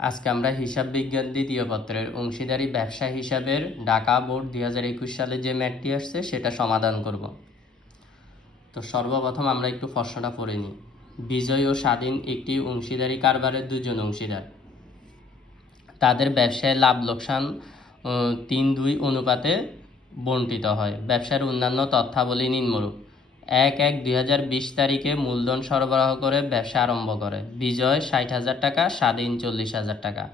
আজকে আমরা হিসাব বিজ্ঞান দ্বিতীয় পত্রের অংশীদারি ব্যবসা হিসাবের ঢাকা বোর্ড 2021 সালে যে ম্যাথটি আসছে সেটা সমাধান করব। তো সর্বপ্রথম আমরা একটু প্রশ্নটা পড়ে নিই। বিজয় ও স্বাধীন একটি অংশীদারি কারবারের দুজন অংশীদার। তাদের ব্যবসায় লাভ লোকসান 3-2 অনুপাতে বণ্টিত হয়। ব্যবসার অন্যান্য তথ্যাবলী নিম্নরূপ। 1-1-2020 তারিখে মূলধন সরবরাহ করে ব্যবসা আরম্ভ করে। বিজয় 60,000 টাকা, স্বাধীন 40,000 টাকা।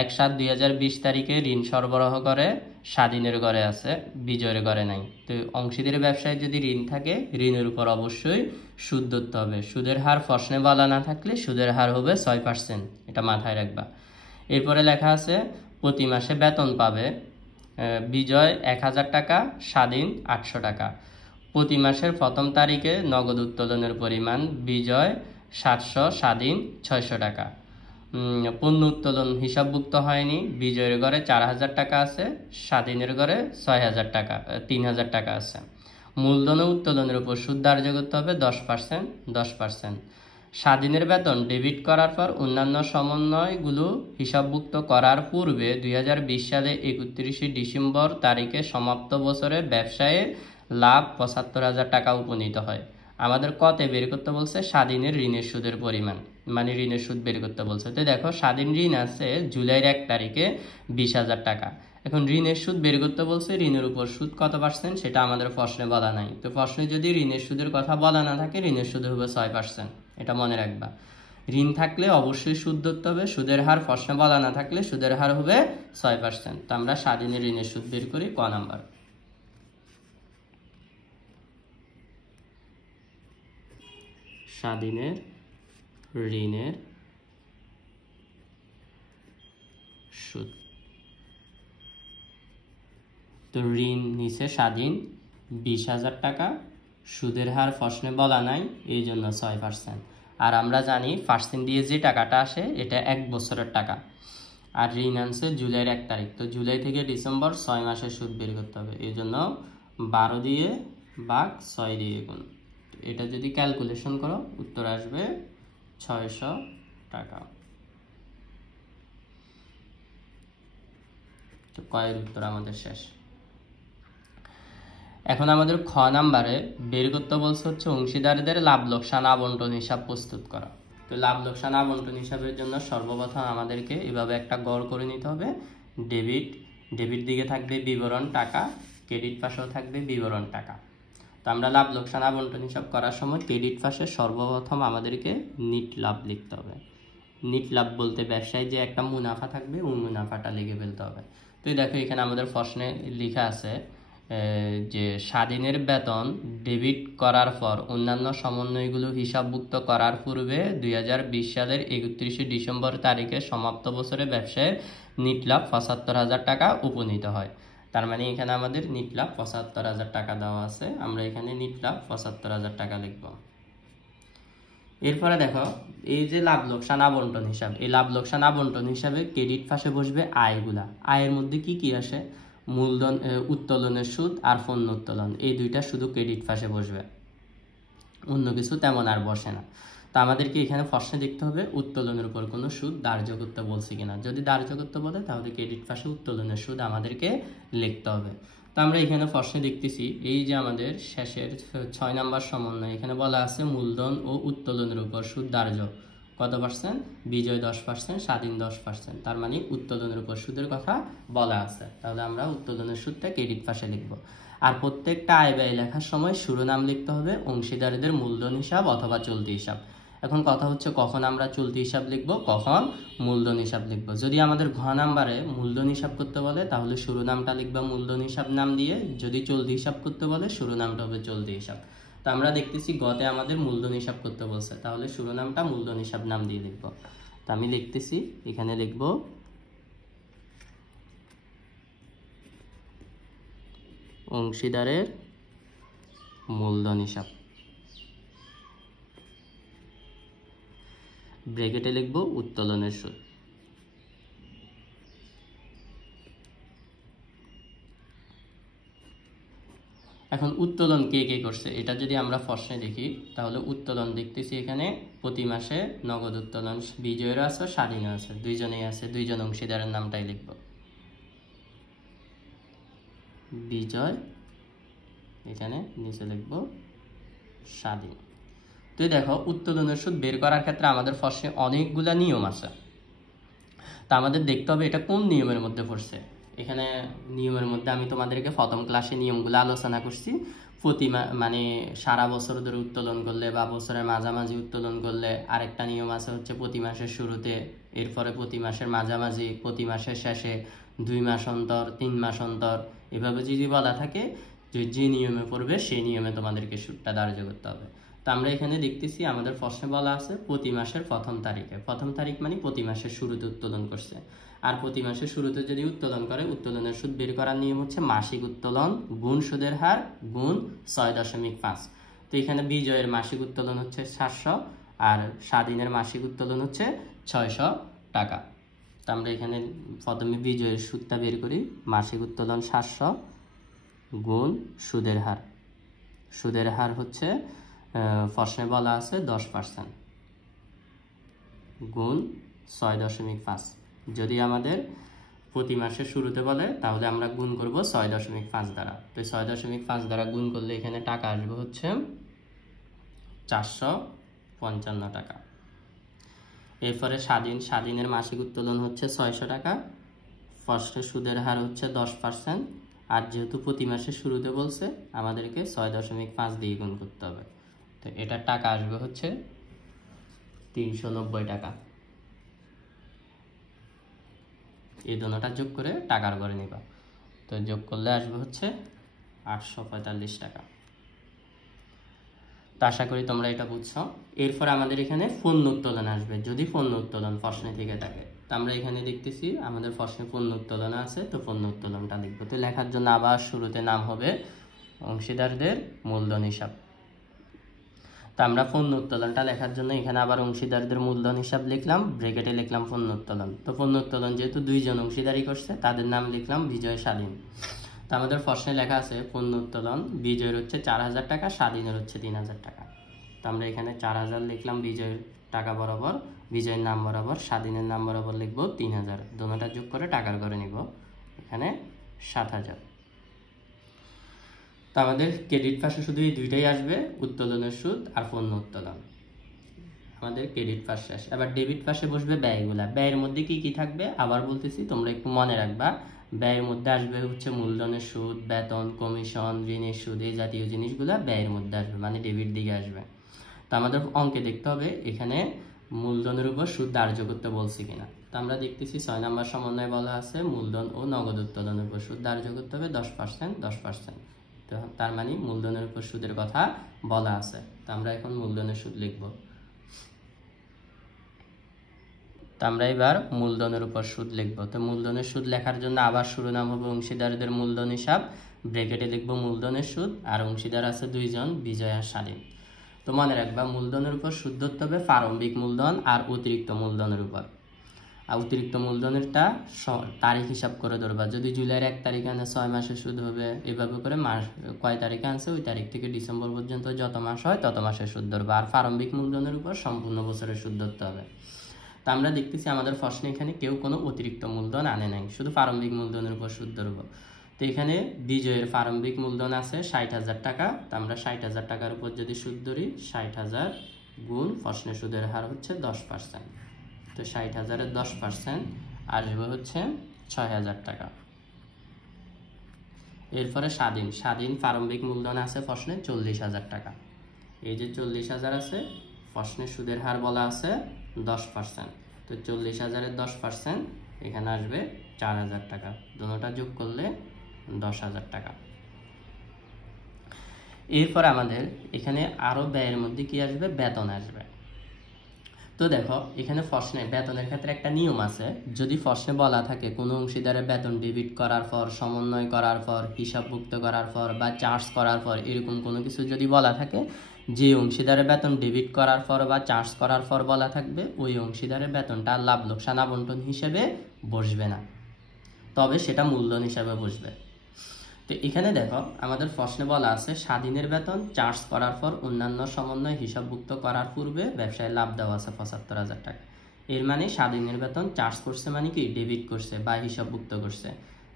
1-7-2020 তারিখে ঋণ সরবরাহ করে, স্বাধীনের ঘরে আছে, বিজয়ের ঘরে নাই। তো অংশীদারি ব্যবসায় যদি ঋণ থাকে, ঋণের উপর অবশ্যই সুদ ধরতে হবে। সুদের হার প্রশ্নে বলা না থাকলে সুদের হার হবে 6%, এটা মাথায় রাখবা। এরপরে লেখা আছে প্রতি মাসে বেতন পাবে বিজয় 1,000 টাকা, স্বাধীন 800 টাকা। প্রতি মাসের প্রথম তারিখে নগদ উত্তোলনের পরিমাণ বিজয় 700, স্বাধীন 600 টাকা। পণ্য উত্তোলন হিসাবভুক্ত হয়নি। বিজয়ের ঘরে 4,000 টাকা আছে, স্বাধীনের ঘরে 6,000 টাকা 3,000 টাকা আছে। মূলধন উত্তোলনের উপর সুদ ধার্য করতে হবে 10%। স্বাধীনের বেতন ডেবিট করার পর অন্যান্য সমন্বয়গুলো হিসাবভুক্ত করার পূর্বে 2020 সালে 31 ডিসেম্বর তারিখে সমাপ্ত বছরে ব্যবসায়ে লাভ 75,000 টাকা উপনীত হয়। আমাদের কতে বের করতে বলছে? স্বাধীনের ঋণের সুদের পরিমাণ, মানে ঋণের সুদ বের করতে বলছে। তো দেখো স্বাধীন ঋণ আছে জুলাইয়ের 1 তারিখে 20,000 টাকা। এখন ঋণের সুদ বের করতে বলছে, ঋণের উপর সুদ কত পার্সেন্ট সেটা আমাদের প্রশ্নে বলা নাই। তো প্রশ্নে যদি ঋণের সুদের কথা বলা না থাকে, ঋণের সুদ হবে 6%, এটা মনে রাখবা। ঋণ থাকলে অবশ্যই সুদ ধরতে হবে। সুদের হার প্রশ্নে বলা না থাকলে সুদের হার হবে 6%। তো আমরা স্বাধীনের ঋণের সুদ বের করি ক নাম্বার। স্বাধীনের ঋণের সুদ। তো ঋণ নিছে স্বাধীন 20,000 টাকা, সুদের হার প্রশ্নে বলা নাই, এই জন্য 6%। আর আমরা জানি পার্সেন্ট দিয়ে যে টাকাটা আসে এটা 1 বছরের টাকা। আর ঋণ আনছে জুলাইয়ের 1 তারিখ। তো জুলাই থেকে ডিসেম্বর 6 মাসের সুদ বের করতে হবে। এই জন্য 12 দিয়ে ভাগ 6 দিয়ে গুণ। এটা যদি ক্যালকুলেশন করো উত্তর আসবে 600 টাকা। তো কয়ের উত্তর আমাদের শেষ। এখন আমাদের খ নাম্বারে বের করতে বলছে হচ্ছে অংশীদারদের লাভ লোকসান আবন্টন হিসাব প্রস্তুত করা। তো লাভ লোকসান আবন্টন হিসাবের জন্য সর্বপ্রথম আমাদেরকে এভাবে একটা গড় করে নিতে হবে। ডেবিট দিকে থাকবে বিবরণ টাকা, ক্রেডিট পাশেও থাকবে বিবরণ টাকা। তো আমরা লাভ লোকসান আবন্টন হিসাব করার সময় ক্রেডিট পাশে সর্বপ্রথম আমাদেরকে নিট লাভ লিখতে হবে। নিট লাভ বলতে ব্যবসায় যে একটা মুনাফা থাকবে ওই মুনাফাটা লিখে ফেলতে হবে। তো দেখো এখানে আমাদের প্রশ্নে লেখা আছে যে স্বাধীনের বেতন ডেবিট করার পর অন্যান্য সমন্বয়গুলো হিসাবভুক্ত করার পূর্বে 2020 সালের 31 ডিসেম্বর তারিখে সমাপ্ত বছরে ব্যবসায় নিট লাভ 75,000 টাকা উপনীত হয়। তার মানে এখানে আমাদের নিট লাভ 75,000 টাকা দেওয়া আছে, আমরা এখানে নিট লাভ 75,000 টাকা লিখব। এরপরে দেখো এই যে লাভ লোকসান আবন্টন হিসাব, এই লাভ লোকসান আবন্টন হিসাবে ক্রেডিট পাশে বসবে আয়গুলা। আয়ের মধ্যে কি কি আসে? মূলধন উত্তোলনের সুদ আর পণ্য উত্তোলন, এই দুইটা শুধু ক্রেডিট পাশে বসবে, অন্য কিছু তেমন আর বসে না। তো আমাদেরকে এখানে প্রশ্নে দেখতে হবে উত্তোলনের উপর কোনো সুদ ধার্য করতে বলছে কিনা। যদি ধার্য করতে বলে তাহলে ক্রেডিট পাশে উত্তোলনের সুদ আমাদেরকে লিখতে হবে। তো আমরা এখানে প্রশ্নে দেখতেছি এই যে আমাদের শেষের 6 নাম্বার সমন্বয়, এখানে বলা আছে মূলধন ও উত্তোলনের উপর সুদ ধার্য কত পার্সেন্ট? বিজয় 10%, স্বাধীন 10%। তার মানে উত্তোলনের উপর সুদের কথা বলা আছে। তাহলে আমরা উত্তোলনের সুদটা ক্রেডিট পাশে লিখব। আর প্রত্যেকটা আয় ব্যয় লেখার সময় শিরোনাম লিখতে হবে অংশীদারদের মূলধন হিসাব অথবা চলতি হিসাব। এখন কথা হচ্ছে কখন আমরা চলতি হিসাব লিখব, কখন মূলধন হিসাব লিখব। যদি আমাদের ঘ নাম্বারে মূলধন হিসাব করতে বলে তাহলে শিরোনামটা লিখবা মূলধন হিসাব নাম দিয়ে, যদি চলতি হিসাব করতে বলে শিরোনামটা হবে চলতি হিসাব। তো আমরা দেখতেছি গতে আমাদের মূলধন হিসাব করতে বলছে, তাহলে শিরোনামটা মূলধন হিসাব নাম দিয়ে লিখব। তো আমি লিখতেছি, এখানে লিখব অংশীদারের মূলধন হিসাব, ব্র্যাকেটে লিখব উত্তোলনের সুদ। এখন উত্তোলন কে কে করছে এটা যদি আমরা প্রশ্নে দেখি, তাহলে উত্তোলন দেখতেছি এখানে প্রতি মাসে নগদ উত্তোলন বিজয়েরও আছে, স্বাধীনও আছে, দুইজনেই আছে, দুইজন অংশীদারের নামটাই লিখব। বিজয়, এখানে নিচে লিখব স্বাধীন। তুই দেখো উত্তোলনের সুদ বের করার ক্ষেত্রে আমাদের প্রশ্নে অনেকগুলা নিয়ম আছে, তা আমাদের দেখতে হবে এটা কোন নিয়মের মধ্যে পড়ছে। এখানে নিয়মের মধ্যে আমি তোমাদেরকে প্রথম ক্লাসে নিয়মগুলো আলোচনা করছি। প্রতি মানে সারা বছর ধরে উত্তোলন করলে বা বছরের মাঝামাঝি উত্তোলন করলে আরেকটা নিয়ম আছে হচ্ছে প্রতি মাসের শুরুতে, এরপরে প্রতি মাসের মাঝামাঝি, প্রতি মাসের শেষে, 2 মাস অন্তর, 3 মাস অন্তর, এভাবে যদি বলা থাকে যে নিয়মে পড়বে সেই নিয়মে তোমাদেরকে সুদটা ধার্য করতে হবে। তো আমরা এখানে দেখতেছি আমাদের প্রশ্নে বলা আছে প্রতি মাসের প্রথম তারিখে। প্রথম তারিখ মানে প্রতি মাসের শুরুতে উত্তোলন করছে, আর প্রতি মাসের শুরুতে যদি উত্তোলন করে উত্তোলনের সুদ বের করার নিয়ম হচ্ছে মাসিক উত্তোলন গুণ সুদের হার গুণ 6.5। তো এখানে বিজয়ের মাসিক উত্তোলন হচ্ছে 700 আর স্বাধীনের মাসিক উত্তোলন হচ্ছে 600 টাকা। তো আমরা এখানে প্রথমে বিজয়ের সুদটা বের করি। মাসিক উত্তোলন 700 গুণ সুদের হার, সুদের হার হচ্ছে প্রশ্নে বলা আছে 10% গুণ 6.5। যদি আমাদের প্রতি মাসের শুরুতে বলে তাহলে আমরা গুণ করব 6.5 দ্বারা। তো 6.5 দ্বারা গুণ করলে এখানে টাকা আসবে হচ্ছে 455 টাকা। এরপরে স্বাধীনের মাসিক উত্তোলন হচ্ছে 600 টাকা, প্রশ্নে সুদের হার হচ্ছে 10%, আর যেহেতু প্রতি মাসের শুরুতে বলছে আমাদেরকে 6.5 দিয়ে গুণ করতে হবে। তো এটার টাকা আসবে হচ্ছে 390 টাকা। এই দুটোটা যোগ করে টাকার ঘরে নিবা, তো যোগ করলে আসবে হচ্ছে 845 টাকা। তো আশা করি তোমরা এটা বুঝছো। এরপর আমাদের এখানে পণ্য উত্তোলন আসবে, যদি পণ্য উত্তোলন প্রশ্নে থেকে থাকে। তো আমরা এখানে দেখতেছি আমাদের প্রশ্নে পণ্য উত্তোলন আছে, তো পণ্য উত্তোলনটা লিখবো। তো লেখার জন্য আবার শুরুতে নাম হবে অংশীদারদের মূলধন হিসাব। তো আমরা পণ্য উত্তোলনটা লেখার জন্য এখানে আবার অংশীদারদের মূলধন হিসাব লিখলাম, ব্র্যাকেটে লিখলাম পণ্য উত্তোলন। তো পণ্য উত্তোলন যেহেতু দুইজন অংশীদারি করছে তাদের নাম লিখলাম বিজয় স্বাধীন। তো আমাদের প্রশ্নে লেখা আছে পণ্য উত্তোলন বিজয়ের হচ্ছে 4000 টাকা, স্বাধীনের হচ্ছে 3000 টাকা। তো আমরা এখানে 4000 লিখলাম বিজয়ের টাকা বরাবর, বিজয়ের নাম বরাবর, স্বাধীনের নাম বরাবর লিখবো 3000, দুটোটা যোগ করে টাকার ঘরে নিব, এখানে 7000। তো আমাদের ক্রেডিট পাশে শুধু এই দুইটাই আসবে, উত্তোলনের সুদ আর পণ্য উত্তোলন। আমাদের ক্রেডিট পাশ শেষ। এবার ডেবিট পাশে বসবে ব্যয়গুলা। ব্যয়ের মধ্যে কি কি থাকবে আবার বলতেছি, তোমরা একটু মনে রাখবা। ব্যয়ের মধ্যে আসবে হচ্ছে মূলধনের সুদ, বেতন, কমিশন, ঋণের সুদ, এই জাতীয় জিনিসগুলা ব্যয়ের মধ্যে আসবে, মানে ডেবিট দিকে আসবে। তো আমাদের অঙ্কে দেখতে হবে এখানে মূলধনের উপর সুদ ধার্য করতে বলছি কিনা। তো আমরা দেখতেছি 6 নম্বর সমন্বয়ে বলা আছে মূলধন ও নগদ উত্তোলনের উপর সুদ ধার্য করতে হবে 10%, 10%। তো তার মানে মূলধনের উপর সুদের কথা বলা আছে। তো আমরা এখন মূলধনের সুদ লিখব। তো আমরা এবার মূলধনের উপর সুদ লিখব। তো মূলধনের সুদ লেখার জন্য আবার শিরোনাম হবে অংশীদারদের মূলধন হিসাব, ব্র্যাকেটে লিখব মূলধনের সুদ, আর অংশীদার আছে দুইজন, বিজয় আর স্বাধীন। তো মনে রাখবা মূলধনের উপর সুদ ধরতে হবে প্রারম্ভিক মূলধন আর অতিরিক্ত মূলধনের উপর। আর অতিরিক্ত মূলধনেরটা তারিখ হিসাব করে ধরবা। যদি জুলাইয়ের 1 তারিখে আনে 6 মাসের সুদ হবে, এভাবে করে মাস কয় তারিখে আনছে ওই তারিখ থেকে ডিসেম্বর পর্যন্ত যত মাস হয় তত মাসের সুদ ধরবা। আর প্রারম্ভিক মূলধনের উপর সম্পূর্ণ বছরের সুদ ধরতে হবে। তা আমরা দেখতেছি আমাদের প্রশ্নে এখানে কেউ কোনো অতিরিক্ত মূলধন আনে নাই, শুধু প্রারম্ভিক মূলধনের উপর সুদ ধরব। তো এখানে বিজয়ের প্রারম্ভিক মূলধন আছে 60,000 টাকা। তো আমরা 60,000 টাকার উপর যদি সুদ ধরি 60,000 গুণ প্রশ্নে সুদের হার হচ্ছে 10%। তো 60,000-এর 10% আসবে হচ্ছে 6,000 টাকা। এরপরে স্বাধীন প্রারম্ভিক মূলধন আছে প্রশ্নে 40,000 টাকা। এই যে 40,000 আছে, প্রশ্নে সুদের হার বলা আছে 10%। তো 40,000-এর 10% এখানে আসবে 4,000 টাকা, দুটোটা যোগ করলে 10,000 টাকা। এরপর আমাদের এখানে আরো ব্যয়ের মধ্যে কি আসবে, বেতন আসবে। তো দেখো এখানে প্রশ্নে বেতনের ক্ষেত্রে একটা নিয়ম আছে, যদি প্রশ্নে বলা থাকে কোনো অংশীদারের বেতন ডেবিট করার পর, সমন্বয় করার পর, হিসাবভুক্ত করার পর বা চার্জ করার পর, এরকম কোনো কিছু যদি বলা থাকে, যে অংশীদারের বেতন ডেবিট করার পর বা চার্জ করার পর বলা থাকবে ওই অংশীদারের বেতনটা লাভ লোকসান আবন্টন হিসেবে বসবে না, তবে সেটা মূলধন হিসাবে বসবে। তো তো এখানে দেখো আমাদের প্রশ্নে বলা আছে স্বাধীনের বেতন চার্জ করার পর অন্যান্য সমন্বয় হিসাবভুক্ত করার পূর্বে ব্যবসায় লাভ দেওয়া আছে ৭৫,০০০ টাকা। এর মানে স্বাধীনের বেতন চার্জ করছে মানে কি ডেবিট করছে বা হিসাবভুক্ত করছে।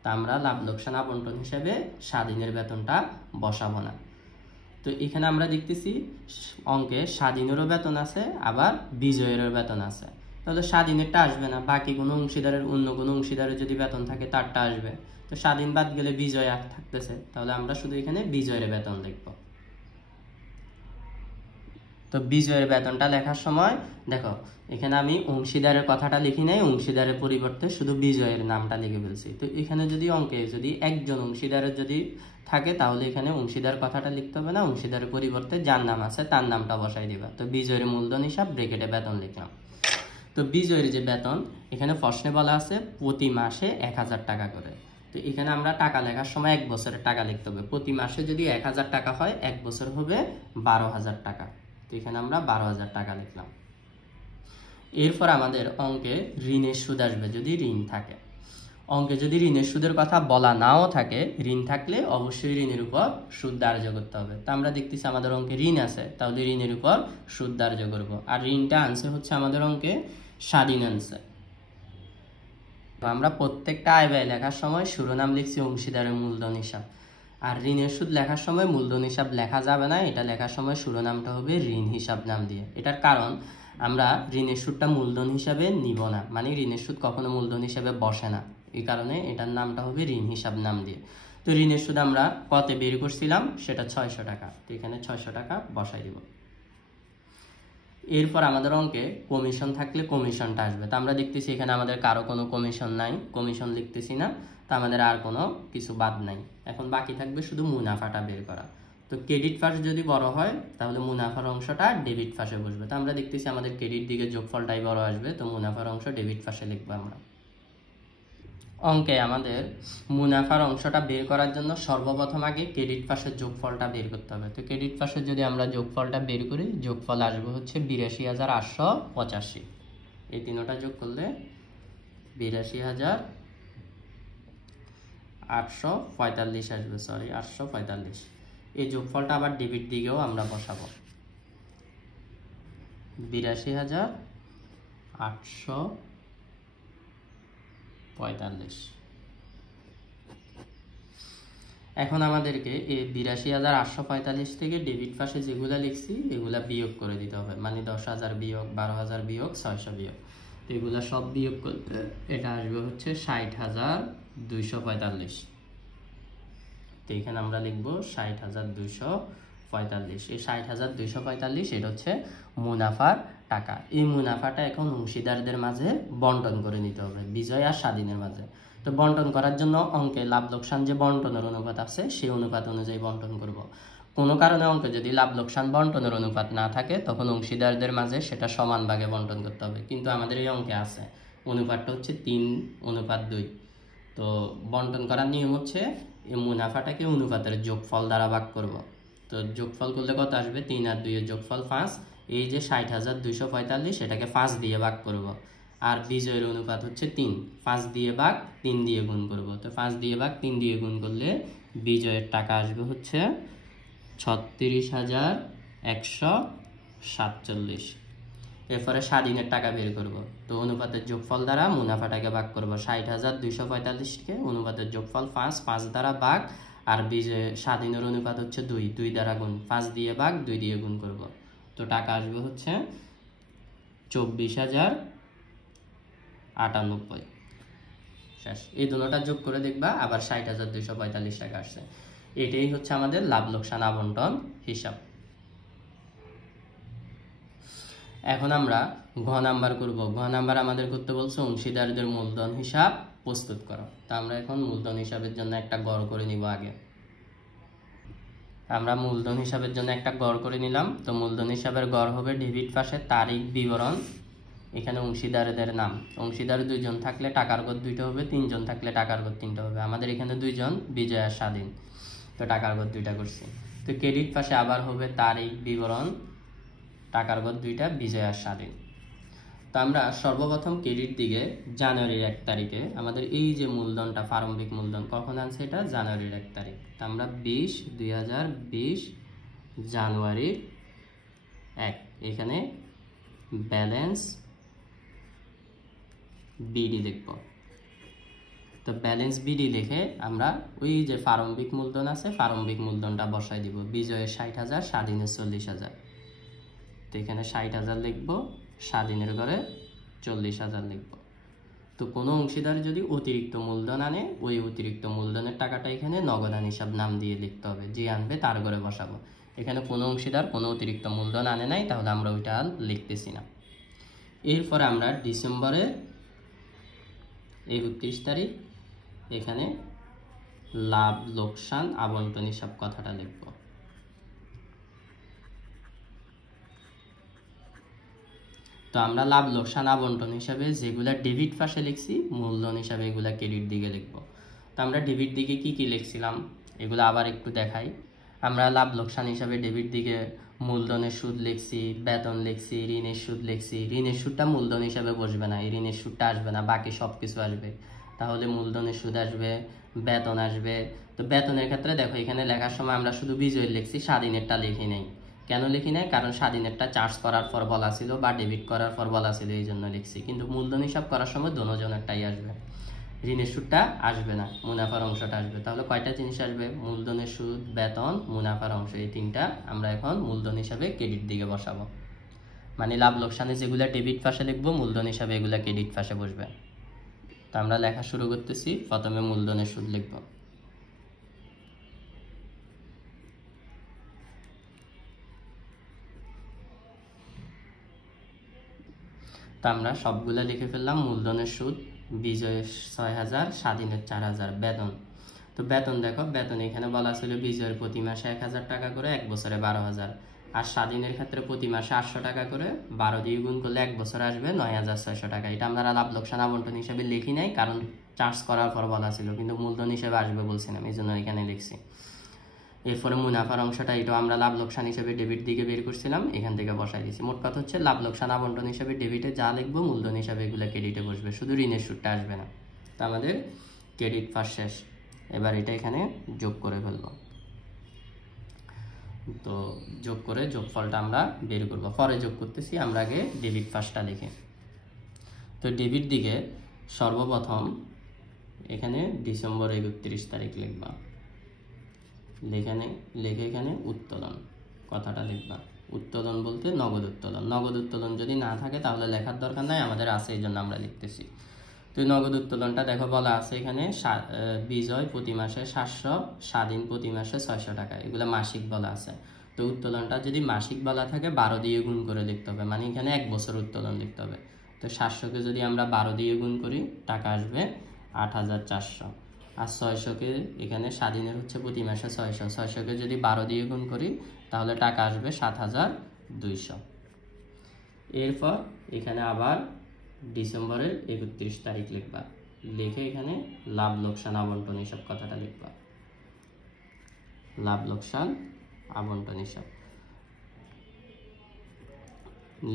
তা আমরা লাভ লোকসান আবন্টন হিসেবে স্বাধীনের বেতনটা বসাবো না। তো এখানে আমরা দেখতেছি অঙ্কে স্বাধীনেরও বেতন আছে আবার বিজয়েরও বেতন আছে, তাহলে স্বাধীনেরটা আসবে না, বাকি কোনো অংশীদারের অন্য কোনো অংশীদারের যদি বেতন থাকে তারটা আসবে। তো স্বাধীন বাদ গেলে বিজয় থাকতেছে, তাহলে আমরা শুধু এখানে বিজয়ের বেতন লিখব। তো বিজয়ের বেতনটা লেখার সময় দেখো এখানে আমি অংশীদারের কথাটা লিখি নাই, অংশীদারের পরিবর্তে শুধু বিজয়ের নামটা লিখে ফেলছি। তো এখানে যদি অঙ্কে যদি একজন অংশীদারের যদি থাকে তাহলে এখানে অংশীদার কথাটা লিখতে হবে না, অংশীদারের পরিবর্তে যার নাম আছে তার নামটা বসাই দিবা। তো বিজয়ের মূলধন হিসাব ব্রেকেটে বেতন লিখলাম। তো বিজয়ের যে বেতন এখানে প্রশ্নে বলা আছে প্রতি মাসে ১,০০০ টাকা করে। তো এখানে আমরা টাকা লেখার সময় ১ বছরের টাকা লিখতে হবে। প্রতি মাসে যদি ১,০০০ টাকা হয় ১ বছর হবে ১২,০০০ টাকা। তো এখানে আমরা ১২,০০০ টাকা লিখলাম। এরপর আমাদের অঙ্কে ঋণের সুদ আসবে যদি ঋণ থাকে। অঙ্কে যদি ঋণের সুদের কথা বলা নাও থাকে, ঋণ থাকলে অবশ্যই ঋণের উপর সুদ ধার্য করতে হবে। তো আমরা দেখতেছি আমাদের অঙ্কে ঋণ আছে, তাহলে ঋণের উপর সুদ ধার্য করব। আর ঋণটা আনছে হচ্ছে আমাদের অঙ্কে স্বাধীন আনছে। আমরা প্রত্যেকটা আয় ব্যয় লেখার সময় শিরোনাম লিখছি অংশীদারের মূলধন হিসাব, আর ঋণের সুদ লেখার সময় মূলধন হিসাব লেখা যাবে না, এটা লেখার সময় শিরোনামটা হবে ঋণ হিসাব নাম দিয়ে। এটার কারণ আমরা ঋণের সুদটা মূলধন হিসাবে নিব না, মানে ঋণের সুদ কখনো মূলধন হিসাবে বসে না, এই কারণে এটার নামটা হবে ঋণ হিসাব নাম দিয়ে। তো ঋণের সুদ আমরা কতে বের করছিলাম সেটা ৬০০ টাকা। তো এখানে ৬০০ টাকা বসাই দিব। এরপর আমাদের অঙ্কে কমিশন থাকলে কমিশনটা আসবে। তো আমরা দেখতেছি এখানে আমাদের কারো কোনো কমিশন নাই, কমিশন লিখতেছি না, তো আমাদের আর কোনো কিছু বাদ নাই। এখন বাকি থাকবে শুধু মুনাফাটা বের করা। তো ক্রেডিট পাশ যদি বড় হয় তাহলে মুনাফার অংশটা ডেবিট পাশে বসবে। তো আমরা দেখতেছি আমাদের ক্রেডিট দিকে যোগফলটাই বড় আসবে, তো মুনাফার অংশ ডেবিট পাশে লিখবো আমরা। অঙ্কে আমাদের মুনাফার অংশটা বের করার জন্য সর্বপ্রথম আগে ক্রেডিট পাশের যোগফলটা বের করতে হবে। তো ক্রেডিট পাশে যদি আমরা যোগফলটা বের করি, যোগফল আসবে হচ্ছে ৮২,৮৮৫। এই তিনটা যোগ করলে ৮২,৮৪৫ আসবে, সরি ৮৪৫। এই যোগফলটা আবার ডেবিট দিকেও আমরা বসাবো, ৮২,৮৪৫। এখন আমাদেরকে এই ৮২,৮৪৫ থেকে ডেবিট পাশে যেগুলা লিখছি এগুলা বিয়োগ করে দিতে হবে, মানে ১০,০০০ বিয়োগ, ১২,০০০ বিয়োগ, ৬০০ বিয়োগ। তো এগুলা সব বিয়োগ করতে এটা আসবে হচ্ছে ৬০,২৪৫। তো এখানে আমরা লিখবো ৬০,২৪৫। এই ৬০,২৪৫ এটা হচ্ছে মুনাফার টাকা। এই মুনাফাটা এখন অংশীদারদের মাঝে বন্টন করে নিতে হবে, বিজয় আর স্বাধীনের মাঝে। তো বন্টন করার জন্য অঙ্কে লাভ লোকসান যে বন্টনের অনুপাত আছে সেই অনুপাত অনুযায়ী বন্টন করব। কোনো কারণে অঙ্কে যদি লাভ লোকসান বন্টনের অনুপাত না থাকে তখন অংশীদারদের মাঝে সেটা সমান ভাগে বন্টন করতে হবে, কিন্তু আমাদের এই অঙ্কে আছে অনুপাতটা হচ্ছে ৩:২। তো বন্টন করার নিয়ম হচ্ছে এই মুনাফাটাকে অনুপাতের যোগফল দ্বারা ভাগ করব। তো যোগফল করলে কত আসবে, ৩ আর ২ এর যোগফল ৫। এই যে ৬০,২৪৫ এটাকে ৫ দিয়ে ভাগ করব। আর বিজয়ের অনুপাত হচ্ছে ৩, ৫ দিয়ে ভাগ ৩ দিয়ে গুণ করব। তো ৫ দিয়ে ভাগ ৩ দিয়ে গুণ করলে বিজয়ের টাকা আসবে হচ্ছে ৩৬,১৪৭। এরপরে স্বাধীনের টাকা বের করব। তো অনুপাতের যোগফল দ্বারা মুনাফাটাকে ভাগ করব। ৬০,২৪৫কে অনুপাতের যোগফল ৫, ৫ দ্বারা ভাগ, আর স্বাধীনের অনুপাত হচ্ছে ২, ২ দ্বারা গুণ, ৫ দিয়ে ভাগ ২ দিয়ে গুণ করব। তো টাকা আসবে হচ্ছে ২৪,০৯৮। শেষ। এই দুটোটা যোগ করে দেখবা আবার ৬০,২৪৫ টাকা আসছে। এটাই হচ্ছে আমাদের লাভ লোকসান আবন্টন হিসাব। এখন আমরা ঘ নাম্বার করব। ঘ নাম্বার আমাদের করতে বলছে অংশীদারদের মূলধন হিসাব প্রস্তুত করো। তা আমরা এখন মূলধন হিসাবের জন্য একটা গড় করে নিব। আগে আমরা মূলধন হিসাবের জন্য একটা গড় করে নিলাম। তো মূলধন হিসাবের গড় হবে ডেবিট পাশে তারিখ বিবরণ, এখানে অংশীদারদের নাম। অংশীদার ২ জন থাকলে টাকার গড় ২টা হবে, ৩ জন থাকলে টাকার গড় ৩টা হবে। আমাদের এখানে ২ জন, বিজয় আর স্বাধীন, তো টাকার গড় ২টা করছি। তো ক্রেডিট পাশে আবার হবে তারিখ বিবরণ, টাকার গড় ২টা, বিজয় আর স্বাধীন। তো আমরা সর্বপ্রথম ক্রেডিট দিকে জানুয়ারির 1 তারিখে আমাদের এই যে মূলধনটা প্রারম্ভিক মূলধন কখন আনছে, এটা জানুয়ারির 1 তারিখ। তো আমরা 20/2020 জানুয়ারির 1 এখানে ব্যালেন্স বিডি লিখব। তো ব্যালেন্স বিডি লিখে আমরা ওই যে প্রারম্ভিক মূলধন আছে প্রারম্ভিক মূলধনটা বসাই দিব। বিজয়ের 60,000, স্বাধীনের 40,000। তো এখানে 60,000 লিখব, স্বাধীনের ঘরে 40,000 লিখব। তো কোনো অংশীদার যদি অতিরিক্ত মূলধন আনে ওই অতিরিক্ত মূলধনের টাকাটা এখানে নগদান হিসাব নাম দিয়ে লিখতে হবে, যে আনবে তার ঘরে বসাবো। এখানে কোনো অংশীদার কোনো অতিরিক্ত মূলধন আনে নাই, তাহলে আমরা ওইটা আর লিখতেছি না। এরপর আমরা ডিসেম্বরের 31 তারিখ এখানে লাভ লোকসান আবন্টন হিসাব কথাটা লিখব। তো আমরা লাভ লোকসান আবন্টন হিসাবে যেগুলা ডেবিট পাশে লিখছি মূলধন হিসাবে এগুলা ক্রেডিট দিকে লিখব। তো আমরা ডেবিট দিকে কি কি লিখছিলাম এগুলো আবার একটু দেখাই। আমরা লাভ লোকসান হিসাবে ডেবিট দিকে মূলধনের সুদ লিখছি, বেতন লিখছি, ঋণের সুদ লিখছি। ঋণের সুদটা মূলধন হিসাবে বসবে না, এই ঋণের সুদটা আসবে না, বাকি সব কিছু আসবে। তাহলে মূলধনের সুদ আসবে, বেতন আসবে। তো বেতনের ক্ষেত্রে দেখো এখানে লেখার সময় আমরা শুধু বিজয়ের লিখছি, স্বাধীনেরটা লিখি নাই। কেন লিখি নাই? কারণ স্বাধীনেরটা চার্জ করার পর বলা ছিল বা ডেবিট করার পর বলা ছিল, এই জন্য লিখছি। কিন্তু মূলধন হিসাব করার সময় দোনোজনেরটাই আসবে, ঋণের সুদটা আসবে না, মুনাফার অংশটা আসবে। তাহলে কয়টা জিনিস আসবে? মূলধনের সুদ, বেতন, মুনাফার অংশ, এই তিনটা আমরা এখন মূলধন হিসাবে ক্রেডিট দিকে বসাবো। মানে লাভ লোকসানে যেগুলা ডেবিট পাশে লিখবো মূলধন হিসাবে এগুলা ক্রেডিট পাশে বসবে। তো আমরা লেখা শুরু করতেছি। প্রথমে মূলধনের সুদ লিখব। তো আমরা সবগুলা লিখে ফেললাম। মূলধনের সুদ বিজয়ের 6,000, স্বাধীনের 4,000। বেতন, তো বেতন দেখো বেতন এখানে বলা ছিল বিজয়ের প্রতি মাসে 1,000 টাকা করে, 1 বছরে 12,000। আর স্বাধীনের ক্ষেত্রে প্রতি মাসে 800 টাকা করে, 12 দিয়ে গুণ করলে 1 বছর আসবে 9,600 টাকা। এটা আমরা লাভ লোকসান আবন্টন হিসেবে লিখি নাই, কারণ চার্জ করার পর বলা ছিল, কিন্তু মূলধন হিসেবে আসবে বলছিলাম, এই জন্য এখানে লিখছি। এরপরে মুনাফার অংশটা এটাও আমরা লাভ লোকসান হিসেবে ডেবিট দিকে বের করছিলাম, এখান থেকে বসাই দিয়েছি। মোট কথা হচ্ছে লাভ লোকসান আবন্টন হিসেবে ডেবিটে যা লিখবো মূলধন হিসাবে এগুলো ক্রেডিটে বসবে, শুধু ঋণের সুদটা আসবে না। তো আমাদের ক্রেডিট পাস শেষ। এবার এটা এখানে যোগ করে ফেলবো। তো যোগ করে যোগফলটা আমরা বের করব, পরে যোগ করতেছি। আমরা আগে ডেবিট পাসটা লিখি। তো ডেবিট দিকে সর্বপ্রথম এখানে ডিসেম্বর 31 তারিখ লিখবা। লিখে এখানে উত্তোলন কথাটা লিখবা। উত্তোলন বলতে নগদ উত্তোলন। নগদ উত্তোলন যদি না থাকে তাহলে লেখার দরকার নাই, আমাদের আছে এই জন্য আমরা লিখতেছি। তো নগদ উত্তোলনটা দেখো বলা আছে এখানে বিজয় প্রতি মাসে 700, স্বাধীন প্রতি মাসে 600 টাকা, এগুলো মাসিক বলা আছে। তো উত্তোলনটা যদি মাসিক বলা থাকে 12 দিয়ে গুণ করে লিখতে হবে, মানে এখানে 1 বছর উত্তোলন লিখতে হবে। তো 700কে যদি আমরা 12 দিয়ে গুণ করি টাকা আসবে 8,400। আর 600কে এখানে স্বাধীনের হচ্ছে প্রতি মাসে 600, 600কে যদি 12 দিয়ে গুণ করি তাহলে টাকা আসবে 7,200। এরপর এখানে আবার ডিসেম্বরের 31 তারিখ লিখবা। লিখে এখানে লাভ লোকসান আবন্টন হিসাব কথাটা লিখবা। লাভ লোকসান আবন্টন হিসাব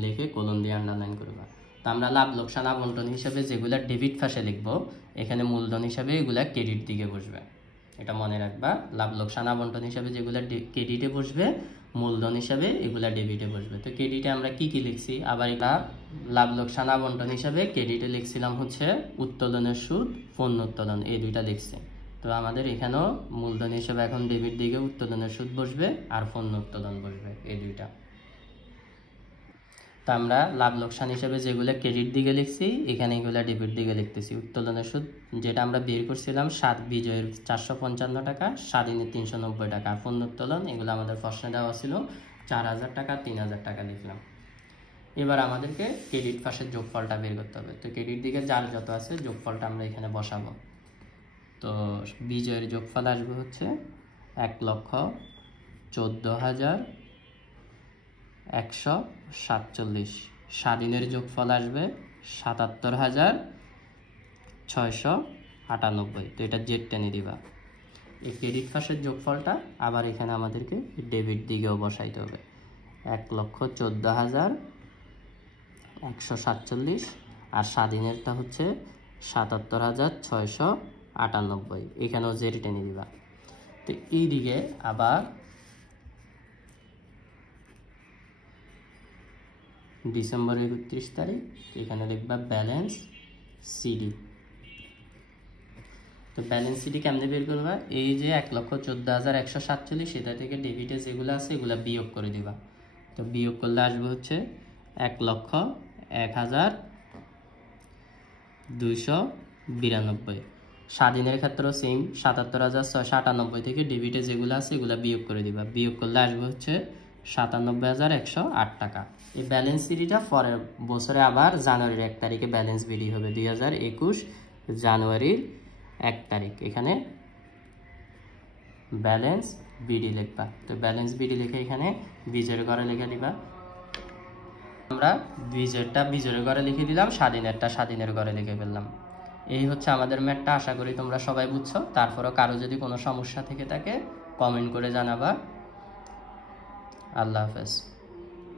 লিখে কলম দিয়ে আন্ডারলাইন করবা। তো আমরা লাভ লোকসান আবন্টন হিসাবে যেগুলা ডেবিট পাশে লিখবো এখানে মূলধন হিসাবে এগুলা ক্রেডিট দিকে বসবে, এটা মনে রাখবা। লাভ লোকসান আবন্টন হিসাবে যেগুলা ক্রেডিটে বসবে মূলধন হিসাবে এগুলা ডেবিটে বসবে। তো ক্রেডিটে আমরা কি কি লিখছি আবার, এটা লাভ লোকসান আবন্টন হিসাবে ক্রেডিটে লিখছিলাম হচ্ছে উত্তোলনের সুদ, পণ্য উত্তোলন, এই দুইটা লিখছি। তো আমাদের এখানেও মূলধন হিসাবে এখন ডেবিট দিকে উত্তোলনের সুদ বসবে আর পণ্য উত্তোলন বসবে, এই দুইটা। তো আমরা লাভ লোকসান হিসেবে যেগুলো ক্রেডিট দিকে লিখছি এখানে এগুলো ডেবিট দিকে লিখতেছি। উত্তোলনের সুদ যেটা আমরা বের করছিলাম বিজয়ের 455 টাকা, স্বাধীনের 390 টাকা, পণ্য উত্তোলন এগুলো আমাদের প্রশ্নে দেওয়া ছিল 4,000 টাকা, 3,000 টাকা লিখলাম। এবার আমাদেরকে ক্রেডিট পাশের যোগফলটা বের করতে হবে। তো ক্রেডিট দিকে যার যত আছে যোগফলটা আমরা এখানে বসাবো। তো বিজয়ের যোগফল আসবে হচ্ছে 1,14,147। স্বাধীনের যোগফল আসবে 77,698। তো এটা জেড টেনে দিবা। এই ক্রেডিট পাশের যোগফলটা আবার এখানে আমাদেরকে ডেবিট দিকেও বসাইতে হবে। 1,14,147 147, আর স্বাধীনেরটা হচ্ছে 77,698, এখানেও জেড টেনে দিবা। তো এইদিকে আবার ডিসেম্বরের 31 তারিখ, এখানে লিখবা ব্যালেন্স সিডি। তো ব্যালেন্স সিডি কেমনে বের করবা? এই যে 1,14,147, এটা থেকে ডেবিটে যেগুলো আছে এগুলো বিয়োগ করে দিবা। তো বিয়োগ করলে আসবে হচ্ছে 1,01,292। স্বাধীনের ক্ষেত্রেও সেম, 77,698 থেকে ডেবিটে যেগুলো আছে এগুলো বিয়োগ করে দিবা। বিয়োগ করলে আসবে হচ্ছে 97,108 টাকা। এই ব্যালেন্স সিডিটা পরের বছরে আবার জানুয়ারির 1 তারিখে ব্যালেন্স বিডি হবে, 2021 জানুয়ারির 1 তারিখ। এখানে ব্যালেন্স বিডি লিখবা। তো ব্যালেন্স বিডি লিখে এখানে বীজের ঘরে লিখে দিবা। আমরা বীজেরটা বীজের ঘরে লিখে দিলাম, স্বাধীনেরটা স্বাধীনের ঘরে লিখে ফেললাম। এই হচ্ছে আমাদের ম্যাথটা। আশা করি তোমরা সবাই বুঝছো। তারপরও কারো যদি কোনো সমস্যা থেকে থাকে কমেন্ট করে জানাবা। আল্লাহ হাফেজ।